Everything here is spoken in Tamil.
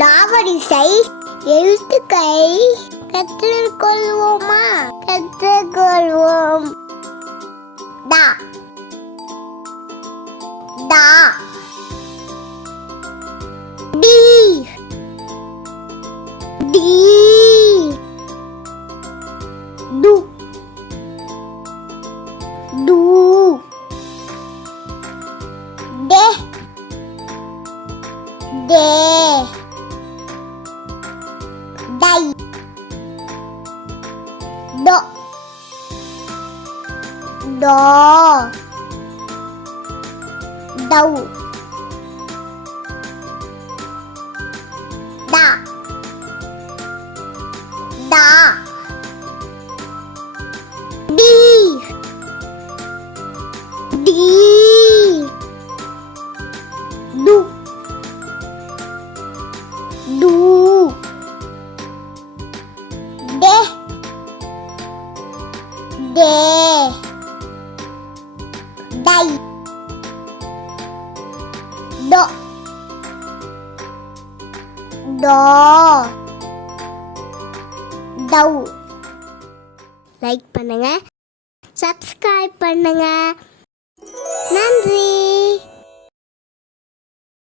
டாவரிசை எழுத்துக்களை கற்றுக்கொள்வோமா? கற்றுக்கொள்வோம். டா டா டி டி டு டு டே டே டை டோ டோ டௌ டா டா டி டி டு டு டே டே டை டோ டோ டௌ. லைக் பண்ணுங்க, சப்ஸ்கிரைப் பண்ணுங்க. நன்றி.